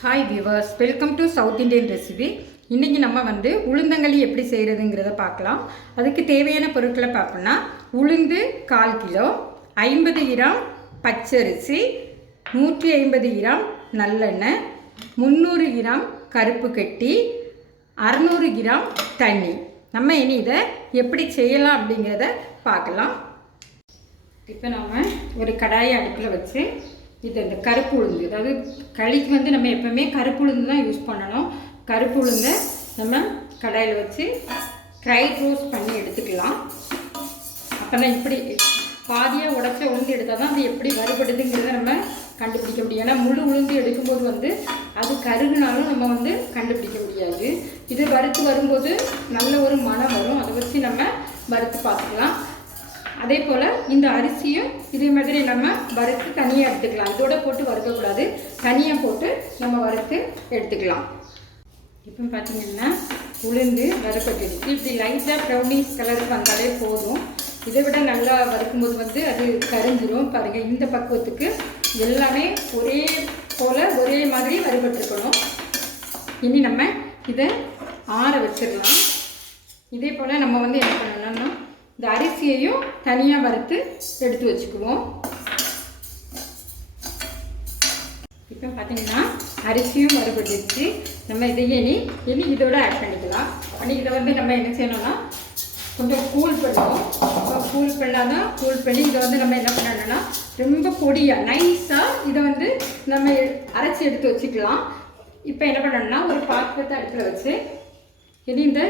Hi viewers, welcome to south Indian recipe. இன்றைக்கி நம்ம உளுந்தங்களி எப்படி செய்கிறதுங்கிறத பார்க்கலாம். அதுக்கு தேவையான பொருட்களை பார்ப்போம்னா, உளுந்து 1/4 கிலோ, 50 கிராம் பச்சரிசி, 150 கிராம் நல்லெண்ணெய், 300 கிராம் கருப்பு கட்டி, 600 கிராம் தண்ணி. நம்ம இனி இதை எப்படி செய்யலாம் அப்படிங்கிறத பார்க்கலாம். இப்போ நம்ம ஒரு கடாயை அடுப்பில் வச்சு இந்த கருப்பு உளுந்து, அதாவது களிக்கு நம்ம எப்போவுமே கருப்பு உளுந்து தான் யூஸ் பண்ணணும். கருப்பு உளுந்தை நம்ம கடாயில் வச்சு ட்ரை ரோஸ்ட் பண்ணி எடுத்துக்கலாம். அப்போ தான் இப்படி பாதியாக உடச்ச உளுந்து எடுத்தால் தான் அது எப்படி வறுபடுதுங்கிறத நம்ம கண்டுபிடிக்க முடியும். ஏன்னா முழு உளுந்து எடுக்கும்போது அது கருகுனாலும் நம்ம கண்டுபிடிக்க முடியாது. இது வறுத்து வரும்போது நல்ல ஒரு மனம் வரும். அதை வச்சு நம்ம வறுத்து பார்த்துக்கலாம். அதே போல் இந்த அரிசியும் இதே மாதிரி நம்ம வறுத்து தனியாக எடுத்துக்கலாம். இதோட போட்டு வறுக்கக்கூடாது, தனியாக போட்டு நம்ம வறுத்து எடுத்துக்கலாம். இப்போ பார்த்திங்கன்னா உளுந்து வறுப்பட்டுடுச்சு. இப்படி லைட்டாக ப்ரௌனிஷ் கலருக்கு வந்தாலே போதும். இதை விட நல்லா வறுக்கும்போது அது கரிஞ்சிரும். பாருங்கள், இந்த பக்குவத்துக்கு எல்லாமே ஒரே போல் ஒரே மாதிரி வறுபட்டுருக்கணும். இனி நம்ம இதை ஆற வச்சிடலாம். இதே போல் நம்ம என்ன பண்ணணும்னா, இந்த அரிசியையும் தனியாக வறுத்து எடுத்து வச்சுக்குவோம். இப்போ பார்த்திங்கன்னா அரிசியும் வறுபட்டுச்சு. நம்ம இதையே இனி இதோட ஆட் பண்ணிக்கலாம். இதை நம்ம என்ன செய்யணும்னா, கொஞ்சம் கூல் பண்ணுவோம். கூல் பண்ணாதான் கூல் பண்ணி இதை நம்ம என்ன பண்ணணும்னா, ரொம்ப பொடியாக நைஸாக இதை நம்ம அரைச்சி எடுத்து வச்சுக்கலாம். இப்போ என்ன பண்ணணும்னா, ஒரு பாத்திரத்தை அடுப்பில் வச்சு இனி இந்த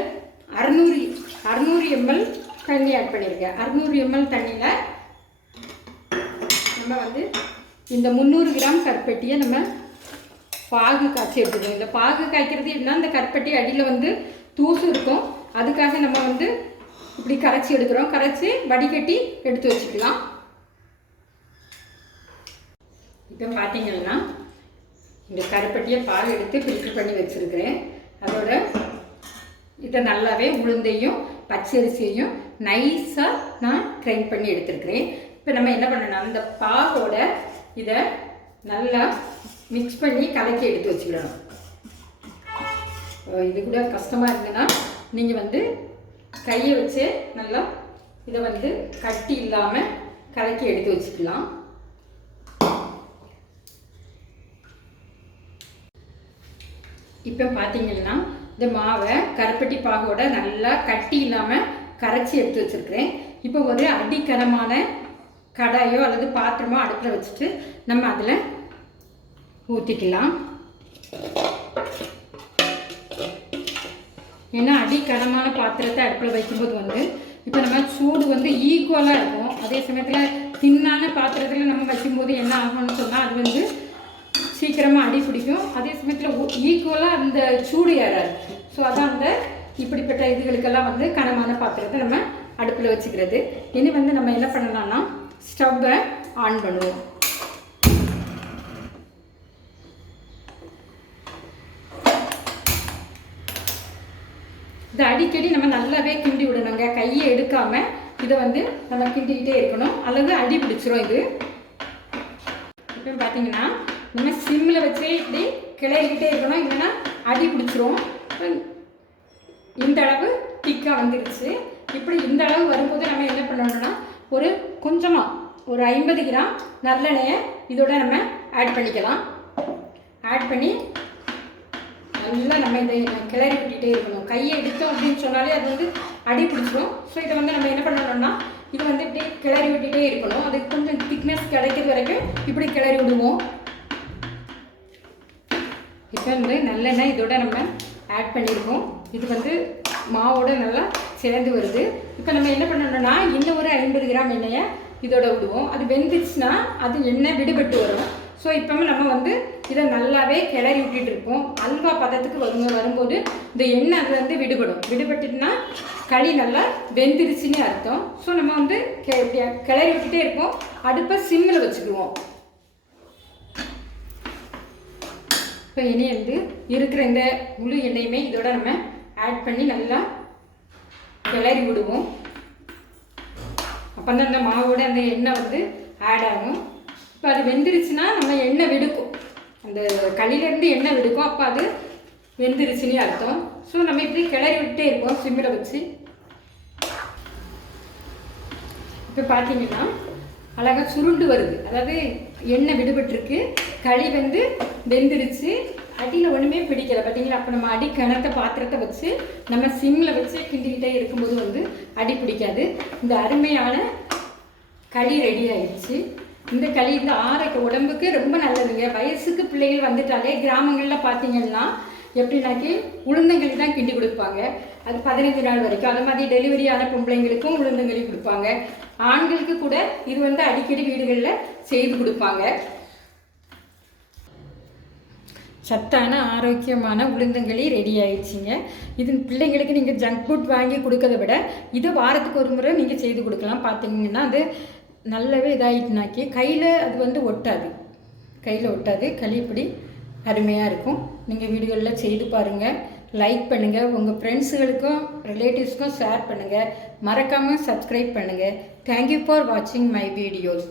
600 ml தண்ணி ஆட் பண்ணியிருக்கேன். 600 ml தண்ணியில் நம்ம இந்த 300 கிராம் கருப்பட்டியை நம்ம பாகு காய்ச்சி எடுத்துக்கணும். இந்த பாகு காய்க்கிறது எப்படின்னா, இந்த கருப்பட்டி அடியில் தூசு இருக்கும். அதுக்காக நம்ம இப்படி கரைச்சி எடுக்கிறோம். கரைச்சி வடிகட்டி எடுத்து வச்சுக்கலாம். இப்போ பார்த்தீங்கன்னா இந்த கருப்பட்டியை பாகு எடுத்து ஃபில்டர் பண்ணி வச்சுருக்கிறேன். அதோட இதை நல்லாவே உளுந்தையும் பச்சரிசியையும் நைஸாக நான் கிரைண்ட் பண்ணி எடுத்துருக்கிறேன். இப்போ நம்ம என்ன பண்ணணும், அந்த பாகோட இதை நல்லா மிக்ஸ் பண்ணி கலக்கி எடுத்து வச்சுக்கிடணும். இது கூட கஷ்டமாக இருந்ததுன்னா நீங்கள் கையை வச்சு நல்லா இதை கட்டி இல்லாமல் கலக்கி எடுத்து வச்சுக்கலாம். இப்போ பார்த்தீங்கன்னா இந்த மாவை கருப்பட்டி பாகோட நல்லா கட்டி இல்லாமல் கரைச்சி எடுத்து வச்சுருக்கிறேன். இப்போ ஒரு அடிக்கனமான கடாயோ அல்லது பாத்திரமோ அடுப்பில் வச்சுட்டு நம்ம அதில் ஊற்றிக்கலாம். ஏன்னா அடிக்கனமான பாத்திரத்தை அடுப்பில் வைக்கும்போது இப்போ நம்ம சூடு ஈக்குவலாக இருக்கும். அதே சமயத்தில் தின்னான பாத்திரத்தில் நம்ம வைக்கும்போது என்ன ஆகும்னு சொன்னால், அது சீக்கிரமாக அடி பிடிக்கும். அதே சமயத்தில் ஈக்குவலாக அந்த சூடு ஏறாது. ஸோ அதான் இப்படிப்பட்ட இதுகளுக்கெல்லாம் கனமான பாத்திரத்தை நம்ம அடுப்பில் வச்சுக்கிறது. இனி நம்ம என்ன பண்ணலாம்னா, ஸ்டவ்வை ஆன் பண்ணுவோம். இதை அடிக்கடி நம்ம நல்லாவே கிண்டி விடணுங்க. கையை எடுக்காமல் இதை நம்ம கிண்டிக்கிட்டே இருக்கணும், அல்லது அடி பிடிச்சிரும். இது இப்போ பார்த்தீங்கன்னா நம்ம சிம்மில் வச்சே இப்படி கிளறிக்கிட்டே இருக்கணும், இல்லைன்னா அடி பிடிச்சிரும். இந்த அளவு திக்காக வந்துடுச்சு. இப்படி இந்த அளவு வரும்போது நம்ம என்ன பண்ணணும்னா, ஒரு கொஞ்சமாக ஒரு 50 கிராம் நல்லெண்ணெயை இதோட நம்ம ஆட் பண்ணிக்கலாம். ஆட் பண்ணி நல்லா நம்ம இதை கிளறி விட்டுகிட்டே இருக்கணும். கையை எடுத்தோம் அப்படின்னு சொன்னாலே அது அடி பிடிச்சிடும். ஸோ இதை நம்ம என்ன பண்ணணும்னா, இது இப்படி கிளறி விட்டுகிட்டே இருக்கணும். அதுக்கு கொஞ்சம் திக்னஸ் கிடைக்கிறது வரைக்கும் இப்படி கிளறி விடுவோம். இப்போ நல்லெண்ணெய் இதோட நம்ம ஆட் பண்ணியிருக்கோம். இது மாவோட நல்லா சேர்ந்து வருது. இப்போ நம்ம என்ன பண்ணணும்னா, இன்னும் ஒரு 50 கிராம் எண்ணெயை இதோட விடுவோம். அது வெந்துச்சுன்னா அது எண்ணெய் விடுபட்டு வரும். ஸோ இப்போ நம்ம இதை நல்லாவே கிளறி விட்டுட்டு இருப்போம். அல்வா பதத்துக்கு வரும்போது இந்த எண்ணெய் அது விடுபடும். விடுபட்டுன்னா களி நல்லா வெந்துருச்சுன்னு அர்த்தம். ஸோ நம்ம கிளறி விட்டுட்டே இருப்போம். அடுப்பை சிம்மில் வச்சுக்குவோம். இப்போ இனி இருக்கிற இந்த முழு எண்ணெயுமே இதோட நம்ம ஆட் பண்ணி நல்லா கிளறி விடுவோம். அப்போ தான் அந்த மாவோட அந்த எண்ணெய் ஆட் ஆகும். இப்போ அது வெந்துருச்சுன்னா நம்ம எண்ணெய் விடுக்கும். அந்த களியிலேருந்து எண்ணெய் விடுக்கும், அப்போ அது வெந்துருச்சுன்னு அர்த்தம். ஸோ நம்ம இப்படி கிளறி விட்டே இருக்கோம் சிம்மில் வச்சு. இப்போ பார்த்தீங்கன்னா அழகாக சுருண்டு வருது, அதாவது எண்ணெய் விடுபட்டுருக்கு, களி வந்து வெந்துருச்சு, அடியில் ஒன்றுமே பிடிக்கலை பார்த்தீங்களா. அப்போ நம்ம அடி கிணத்த பாத்திரத்தை வச்சு நம்ம சிம்மில் வச்சு கிண்டிக்கிட்டே இருக்கும்போது வந்து அடி பிடிக்காது. இந்த அருமையான களி ரெடி ஆயிடுச்சு. இந்த களி இந்த ஆரோக்கிய உடம்புக்கு ரொம்ப நல்லதுங்க. வயசுக்கு பிள்ளைகள் வந்துட்டாலே கிராமங்களில் பார்த்தீங்கன்னா எப்படின்னாக்கி உளுந்தங்களி தான் கிண்டி கொடுப்பாங்க, அது 15 நாள் வரைக்கும். அது மாதிரி டெலிவரி ஆன பொம்பளைங்களுக்கும் உளுந்தங்களி கொடுப்பாங்க. ஆண்களுக்கு கூட இது வந்து அடிக்கடி வீடுகளில் செய்து கொடுப்பாங்க. சத்தான ஆரோக்கியமான உளுந்தங்களி ரெடி ஆயிடுச்சிங்க. இது பிள்ளைங்களுக்கு நீங்கள் ஜங்க் ஃபுட் வாங்கி கொடுக்கறத விட இதை வாரத்துக்கு ஒரு முறை நீங்கள் செய்து கொடுக்கலாம். பார்த்தீங்கன்னா அது நல்லாவே இதாகிட்டுனாக்கி கையில் அது வந்து ஒட்டாது, கையில் ஒட்டாது. களி இப்படி அருமையாக இருக்கும். நீங்கள் வீடுகளில் செய்து பாருங்கள், லைக் பண்ணுங்கள், உங்கள் ஃப்ரெண்ட்ஸுகளுக்கும் ரிலேட்டிவ்ஸ்க்கும் ஷேர் பண்ணுங்கள், மறக்காமல் சப்ஸ்கிரைப் பண்ணுங்கள். தேங்க்யூ ஃபார் வாட்சிங் மை வீடியோஸ்.